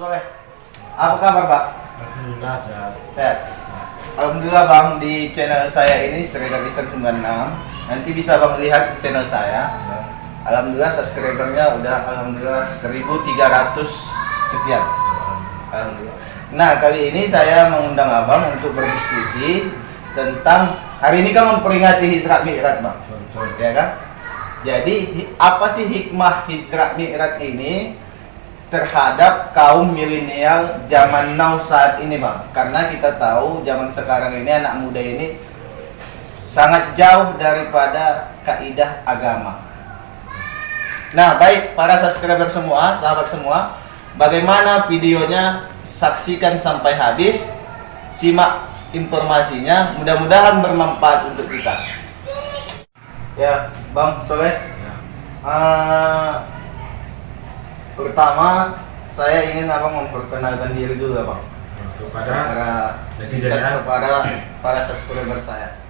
Soleh. Apa kabar, Pak? Alhamdulillah sehat. Sehat. Alhamdulillah, Bang, di channel saya ini Sregar Islam 96. Nanti bisa Bang lihat di channel saya. Alhamdulillah subscribernya udah 1.300 sekian. Alhamdulillah. Nah, kali ini saya mengundang Abang untuk berdiskusi tentang hari ini kan memperingati Hijrah Mi'raj, Bang. Ya kan? Jadi apa sih hikmah Hijrah Mi'raj ini terhadap kaum milenial zaman now saat ini, Bang? Karena kita tahu zaman sekarang ini anak muda ini sangat jauh daripada kaidah agama. Nah, baik para subscriber semua, sahabat semua, bagaimana videonya? Saksikan sampai habis, simak informasinya, mudah-mudahan bermanfaat untuk kita. Ya, Bang Soleh. Pertama, saya ingin Abang memperkenalkan diri dulu, Bang. Kepada para subscriber saya.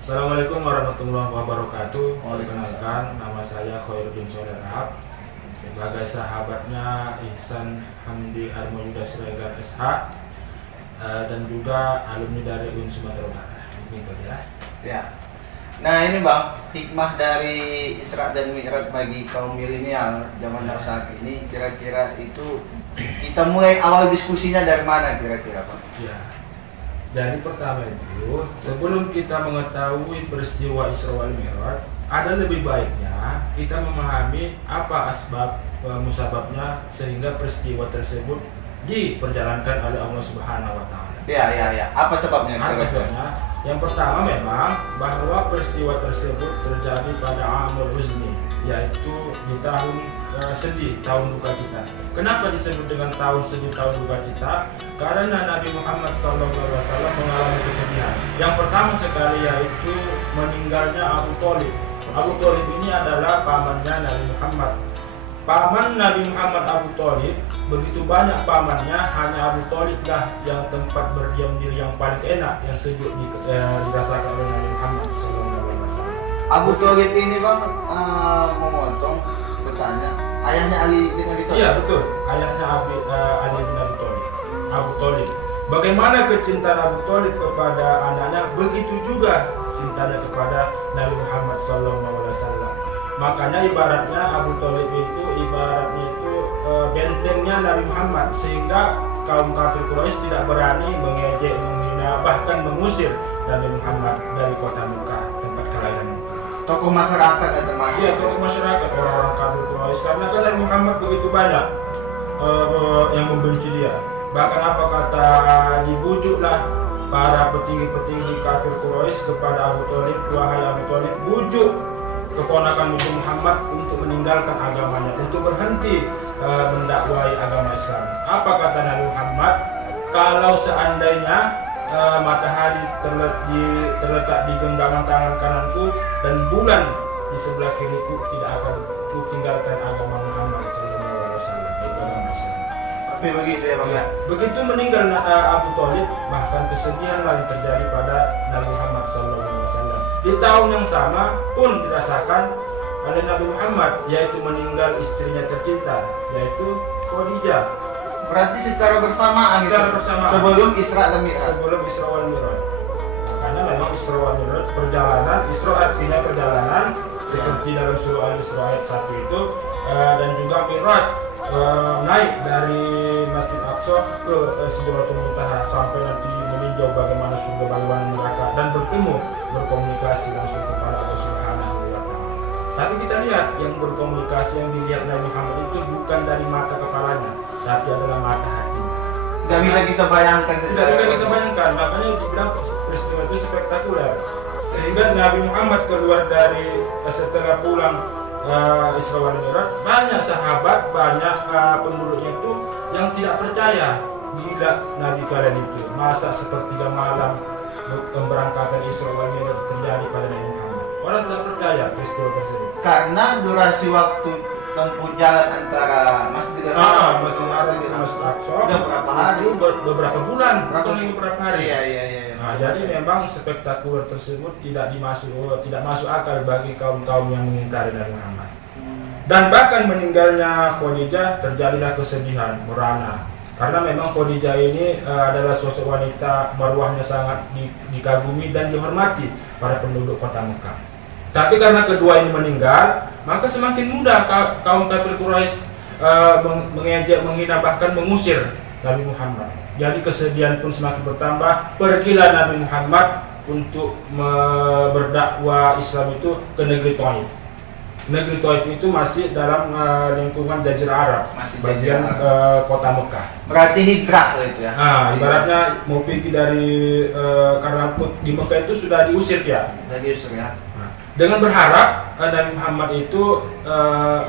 Assalamualaikum warahmatullahi wabarakatuh. Perkenalkan, nama saya Khairuddin Solerab. Sebagai sahabatnya Ihsan Hamdi Armoyuda Sregar SH dan juga alumni dari UIN Sumatera Utara. Gitu ya. Ya. Nah, ini Bang, hikmah dari Isra dan Mi'raj bagi kaum milenial zaman now saat ini, kira-kira itu kita mulai awal diskusinya dari mana kira-kira, Bang? Ya. Jadi pertama itu, sebelum kita mengetahui peristiwa Isra wal Mi'raj, ada lebih baiknya kita memahami apa asbab musababnya sehingga peristiwa tersebut diperjalankan oleh Allah Subhanahu wa taala. Ya. Apa sebabnya? Apa sebabnya? Yang pertama memang bahwa peristiwa tersebut terjadi pada Amul Huzni, yaitu di tahun sedih, tahun duka cita. Kenapa disebut dengan tahun sedih, tahun duka cita? Karena Nabi Muhammad SAW mengalami kesedihan. Yang pertama sekali yaitu meninggalnya Abu Thalib. Abu Thalib ini adalah pamannya Nabi Muhammad. Paman Nabi Muhammad Abu Thalib, begitu banyak pamannya, hanya Abu Thalib lah yang tempat berdiam diri yang paling enak, yang sejuk dirasakan oleh Nabi Muhammad SAW. Abu Thalib ini, Bang, memotong bertanya, ayahnya Ali bin Abi Thalib. Iya betul, ayahnya Ali bin Abi Thalib. Abu Thalib. Bagaimana kecintaan Abu Thalib kepada anaknya, begitu juga cintanya kepada Nabi Muhammad SAW. Makanya ibaratnya Abu Thalib itu bentengnya Nabi Muhammad, sehingga kaum kafir Quraisy tidak berani mengejek, menghina, bahkan mengusir Nabi Muhammad dari kota Mekah, tempat kelahirannya. Tokoh masyarakat ya termasuk. Iya, tokoh masyarakat, orang-orang kafir Quraisy, karena kan Nabi Muhammad begitu banyak yang membenci dia. Bahkan apa kata, dibujuklah para petinggi-petinggi kafir Quraisy kepada Abu Thalib, wahai Abu Thalib, bujuk keponakan Nabi Muhammad untuk meninggalkan agamanya, untuk berhenti mendakwai agama Islam. Apa kata Nabi Muhammad? Kalau seandainya matahari terletak di genggaman tangan kananku dan bulan di sebelah kiriku, tidak akan ku tinggalkan agama Muhammad SAW, agama Islam. Tapi begitu ya, Bang. Ya, begitu meninggal Abu Thalib, bahkan kesedihan lain terjadi pada Nabi Muhammad SAW. Di tahun yang sama pun dirasakan oleh Nabi Muhammad, yaitu meninggal istrinya tercinta, yaitu Khadijah. Berarti secara bersamaan. Sebelum Isra dan Mi'raj. Sebelum Isra wal Mi'raj. Karena memang Isra wal Mi'raj perjalanan, Isra artinya perjalanan, seperti dalam surah Al-Isra ayat 1 itu, dan juga Mi'raj naik dari Masjid Aqsa ke Sidratul Muntaha sampai nanti meninjau bagaimana surga, bagaimana neraka, dan berkomunikasi langsung kepada Allah Subhanahu wa taala. Tapi kita lihat yang berkomunikasi, yang dilihat Nabi Muhammad itu bukan dari mata kepalanya, tapi adalah mata hatinya. Tidak bisa kita bayangkan. Tidak bisa kita bayangkan, makanya dibilang peristiwa itu spektakuler. Sehingga Nabi Muhammad keluar dari setelah pulang Isra wal Mi'raj, banyak sahabat, banyak penduduknya itu yang tidak percaya. Gila Nabi kalian itu, masa sepertiga malam pemberangkatan Isra wal Mi'raj terjadi pada Nabi Muhammad. Orang tidak percaya peristiwa tersebut. Karena durasi waktu tempuh jalan antara Masjid Aqsa udah berapa hari? Beberapa bulan, beberapa hari. Iya. Nah, jadi memang spektakuler tersebut tidak masuk akal bagi kaum yang mengingkari Nabi Muhammad. Dan bahkan meninggalnya Khadijah terjadilah kesedihan, merana. Karena memang Khadijah ini adalah sosok wanita marwahnya sangat dikagumi dan dihormati para penduduk kota Mekah. Tapi karena kedua ini meninggal, maka semakin mudah kaum kafir Quraisy mengejek, menghina, bahkan mengusir Nabi Muhammad. Jadi kesedihan pun semakin bertambah. Pergilah Nabi Muhammad untuk berdakwah Islam itu ke negeri Taif. Negeri Taif itu masih dalam lingkungan Jazirah Arab, Masih bagian Jazirah kota Mekah. Berarti hijrah itu ya. Ibaratnya mau pergi dari karena di Mekah itu sudah diusir ya. Dari Yusuf ya. Dengan berharap Nabi Muhammad itu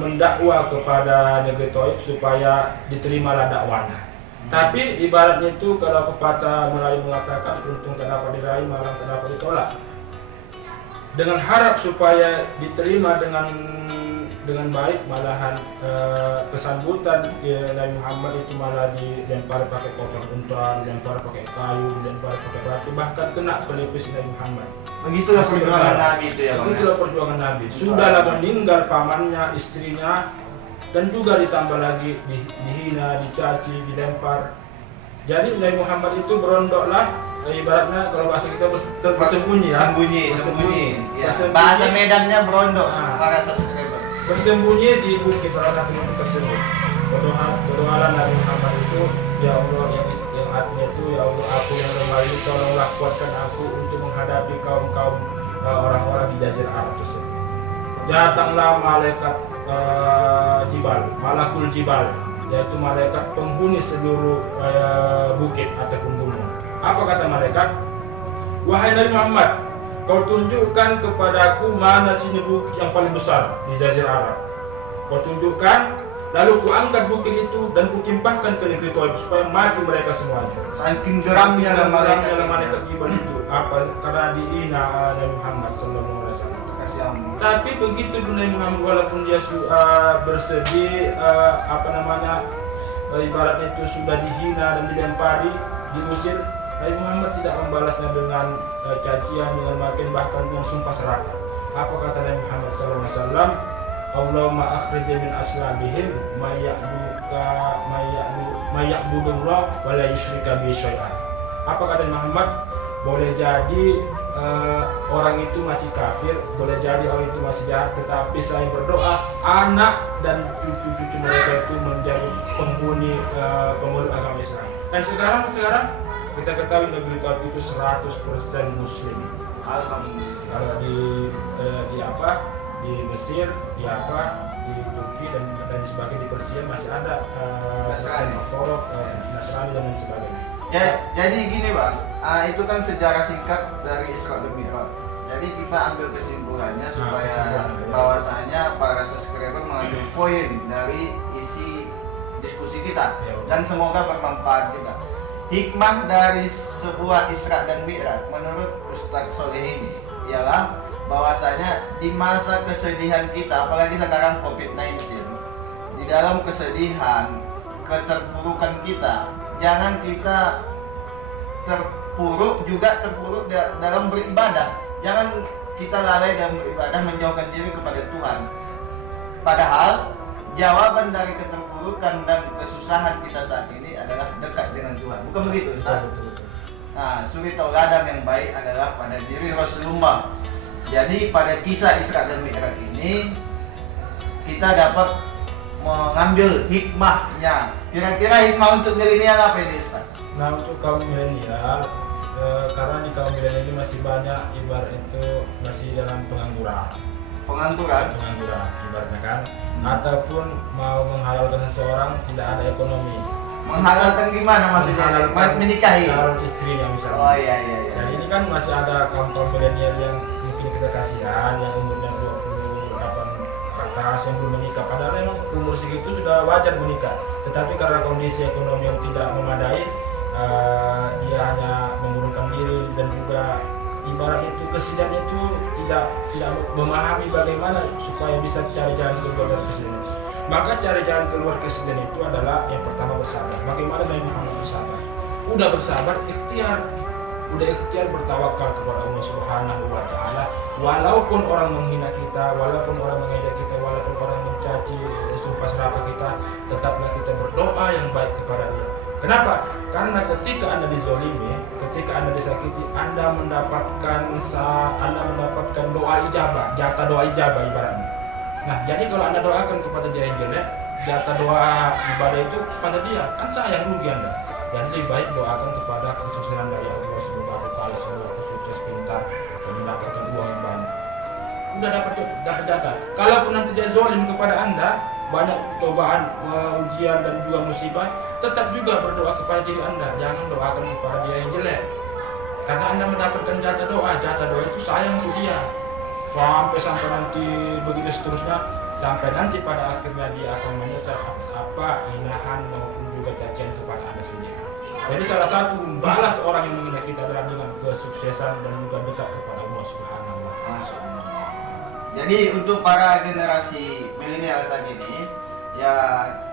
mendakwa kepada negeri Taif supaya diterimalah dakwanya. Tapi ibaratnya itu kalau pepatah Melayu mengatakan untung tak dapat diraih, malang tak dapat ditolak. Dengan harap supaya diterima dengan baik, malahan kesambutan Nabi Muhammad itu malah dilempar pakai kotor unta, dilempar pakai kayu, dilempar pakai batu, bahkan kena pelipis Nabi Muhammad. Begitulah perjuangan Nabi itu ya, Bang. Begitulah perjuangan Nabi. Sudahlah meninggal pamannya, istrinya, dan juga ditambah lagi dihina, dicaci, dilempar. Jadi Nabi Muhammad itu berondoklah, ibaratnya kalau bahasa kita bersembunyi ya. Sembunyi. Ya. Bersembunyi. Bahasa Medannya berondok. Para Nah. subscriber. Bersembunyi di bukit, salah satu bukit tersebut. Berdoalah Nabi Muhammad itu, ya Allah, yang artinya itu, ya Allah, aku yang lemah ini, tolonglah kuatkan aku untuk menghadapi kaum-kaum orang-orang di Jazirah Arab tersebut. Datanglah malaikat Malakul Jibal, yaitu malaikat penghuni seluruh bukit ataupun gunung. Apa kata malaikat? Wahai Nabi Muhammad, kau tunjukkan kepadaku mana sini bukit yang paling besar di Jazirah Arab. Kau tunjukkan, lalu ku angkat bukit itu dan ku timpahkan ke negeri Taif supaya mati mereka semuanya. Saking geramnya malaikat Jibal itu, apa? Karena dihina Nabi Muhammad sallallahu alaihi wasallam. Kasih ampun. Tapi begitu Nabi Muhammad walaupun dia bersedih, ibaratnya itu sudah dihina dan dilempari, diusir, Nabi Muhammad tidak membalasnya dengan cacian, dengan makin, bahkan dengan sumpah serapah. Apa kata Nabi Muhammad SAW? Allahumma akhrij min aslabihim mayya'budullah wa la yusyrika bihi syai'an. Apa kata Nabi Muhammad? Boleh jadi orang itu masih kafir, boleh jadi orang itu masih jahat, tetapi saya berdoa anak dan cucu-cucu mereka itu menjadi penghuni pemeluk agama Islam. Dan sekarang kita ketahui negeri Taif itu 100% Muslim. Alhamdulillah. Kalau di Mesir, di Turki dan sebagainya, di Persia masih ada Kristen Ortodok, Nasrani dan lain sebagainya. Ya, jadi gini Bang, itu kan sejarah singkat dari Isra dan Mi'raj. Jadi kita ambil kesimpulannya supaya bahwasanya para subscriber mengambil poin dari isi diskusi kita dan semoga bermanfaat juga. Hikmah dari sebuah Isra dan Mi'raj menurut Ustaz Soleh ini ialah bahwasanya di masa kesedihan kita, apalagi sekarang COVID-19, di dalam kesedihan, keterpurukan kita, jangan kita terpuruk dalam beribadah. Jangan kita lalai dalam beribadah, menjauhkan diri kepada Tuhan. Padahal jawaban dari keterpurukan dan kesusahan kita saat ini adalah dekat dengan Tuhan. Bukan begitu, Ustaz? Nah, suri tauladan yang baik adalah pada diri Rasulullah. Jadi pada kisah Isra dan Mi'raj ini kita dapat mengambil hikmahnya. Kira-kira hikmah untuk milenial apa ini, Ustaz? Nah, untuk kaum milenial, karena di kaum milenial ini masih banyak ibarat itu masih dalam pengangguran ibaratnya kan, ataupun mau menghalalkan seseorang tidak ada ekonomi. Menghalalkan gimana maksudnya? Menikahi calon istrinya misalnya. Oh iya. Dan ini kan masih ada kaum milenial yang mungkin kita kasihan, yang umurnya 28 atas, yang belum menikah. Padahal memang umur segitu sudah wajar menikah. Tetapi karena kondisi ekonomi yang tidak memadai, dia hanya mengurungkan diri dan juga ibarat itu kesedihan itu tidak memahami bagaimana supaya bisa cari jalan keluar dari kesedihan. Maka cari jalan keluar kesedihan itu adalah yang pertama bersabar. Bagaimana Nabi Muhammad bersabar? Udah bersabar, ikhtiar bertawakal kepada Allah Subhanahu wa Ta'ala. Walaupun orang menghina kita, walaupun orang mengejek kita, walaupun orang sumpah serapah kita, tetaplah kita berdoa yang baik kepada dia. Kenapa? Karena ketika Anda dizolimi, ketika Anda disakiti, Anda mendapatkan doa ijabah, jatah doa ijabah ibaratnya. Nah, jadi kalau Anda doakan kepada dia yang jelek, jatah doa ibadah itu kepada dia, kan sayang rugi Anda. Jadi lebih baik doakan kepada kesuksesan dari Allah Subhanahu wa taala, semoga sukses, pintar, dan mendapatkan uang yang banyak. Udah dapat jatah. Kalaupun nanti dia zolim kepada Anda, banyak cobaan, ujian dan juga musibah, tetap juga berdoa kepada diri Anda. Jangan doakan kepada dia yang jelek. Karena Anda mendapatkan jatah doa itu sayang untuk dia. Sampai nanti begitu seterusnya, sampai nanti pada akhirnya dia akan menyesal atas apa hinahan maupun juga cacian kepada Anda sendiri. Jadi salah satu balas orang yang menghina kita adalah dengan kesuksesan dan juga dekat kepada Allah Subhanahu wa taala. Jadi untuk para generasi milenial saat ini, ya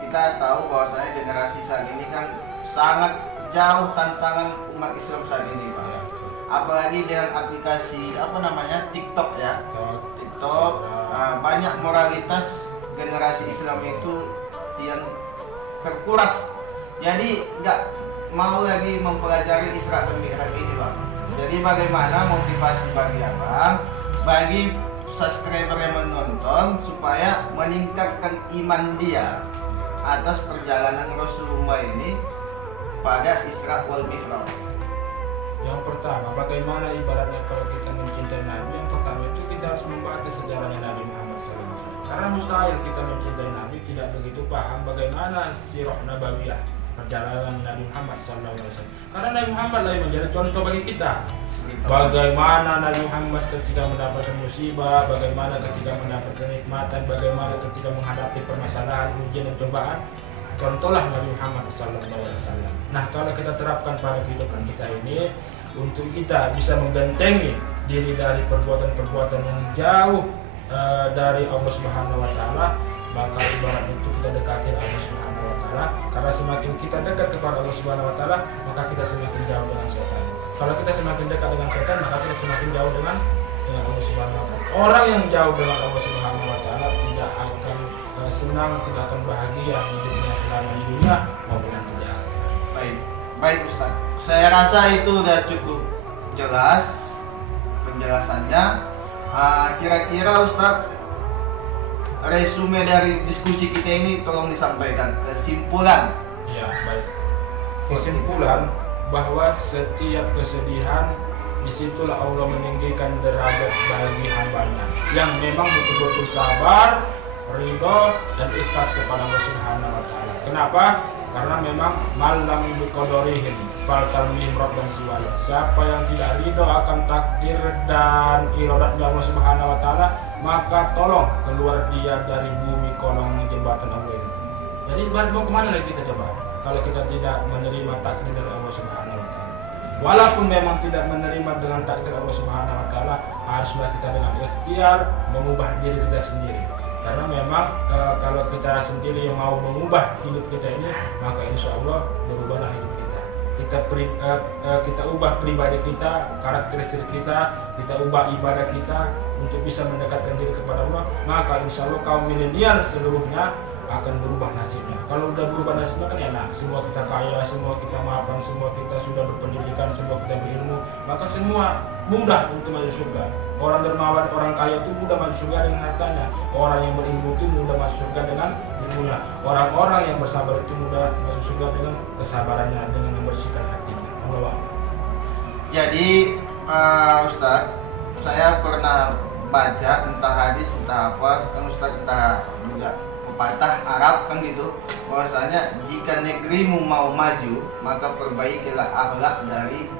kita tahu bahwasanya generasi saat ini kan sangat jauh tantangan umat Islam saat ini, Pak. Apalagi dengan aplikasi TikTok ya. TikTok banyak moralitas generasi Islam itu yang terkuras. Jadi nggak mau lagi mempelajari Isra dan Mi'raj ini, Bang. Jadi bagaimana motivasi bagi Abang, bagi subscriber yang menonton supaya meningkatkan iman dia atas perjalanan Rasulullah ini pada Isra wal Mi'raj. Yang pertama, bagaimana ibaratnya kalau kita mencintai Nabi, yang pertama itu kita harus membaca sejarahnya Nabi Muhammad SAW. Karena mustahil kita mencintai Nabi tidak begitu paham bagaimana sirah nabawiyah, perjalanan Nabi Muhammad SAW. Karena Nabi Muhammad lah yang menjadi contoh bagi kita. Bagaimana Nabi Muhammad ketika mendapatkan musibah, bagaimana ketika mendapatkan nikmatan, bagaimana ketika menghadapi permasalahan, ujian dan cobaan. Contohlah Nabi Muhammad SAW. Nah, kalau kita terapkan pada kehidupan kita ini, untuk kita bisa membentengi diri dari perbuatan-perbuatan yang jauh dari Allah Subhanahu wa taala, maka ibarat itu kita dekati Allah Subhanahu wa taala. Karena semakin kita dekat kepada Allah Subhanahu wa taala, maka kita semakin jauh dengan setan. Kalau kita semakin dekat dengan setan, maka kita semakin jauh dengan Allah Subhanahu wa taala. Orang yang jauh dengan Allah Subhanahu wa taala tidak akan senang, tidak akan bahagia hidupnya selama di dunia maupun nanti di akhirat. Baik Ustaz. Saya rasa itu udah cukup jelas penjelasannya. Kira-kira Ustaz, resume dari diskusi kita ini tolong disampaikan kesimpulan. Ya, baik. Kesimpulan bahwa setiap kesedihan disitulah Allah meninggikan derajat bagi hambanya yang memang betul-betul sabar, ridho dan ikhlas kepada Allah Subhanahu wa taala. Kenapa? Karena memang malam biqadarihin faltal mimrab dan siwaya. Siapa yang tidak ridho akan takdir dan iradat Allah Subhanahu wa taala, maka tolong keluar dia dari bumi kolong jembatan Allah ini. Jadi mau kemana lagi kita coba? Kalau kita tidak menerima takdir dari Allah Subhanahu wa taala. Walaupun memang tidak menerima dengan takdir Allah Subhanahu wa taala, haruslah kita dengan ikhtiar mengubah diri kita sendiri. Karena memang kalau kita sendiri yang mau mengubah hidup kita ini, maka insya Allah berubahlah hidup kita. Kita ubah pribadi kita, karakteristik kita ubah ibadah kita untuk bisa mendekatkan diri kepada Allah. Maka insya Allah kaum milenial seluruhnya akan berubah nasibnya. Kalau udah berubah nasibnya kan enak. Semua kita kaya, semua kita mapan, semua kita sudah berpendidikan, semua kita berilmu, maka semua mudah untuk masuk surga. Orang dermawan, orang kaya itu mudah masuk surga dengan hartanya. Orang yang berilmu itu mudah masuk surga dengan ilmunya. Orang-orang yang bersabar itu mudah masuk surga dengan kesabarannya, dengan membersihkan hatinya. Allah. Jadi Ustaz, saya pernah baca entah hadis entah apa, kan Ustaz entah juga pepatah Arab kan gitu, bahwasanya jika negerimu mau maju maka perbaikilah akhlak dari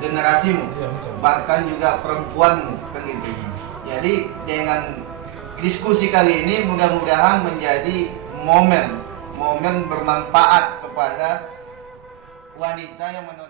generasimu, Ya, betul. bahkan juga perempuanmu kan gitu. Jadi dengan diskusi kali ini mudah-mudahan menjadi momen bermanfaat kepada wanita yang menonton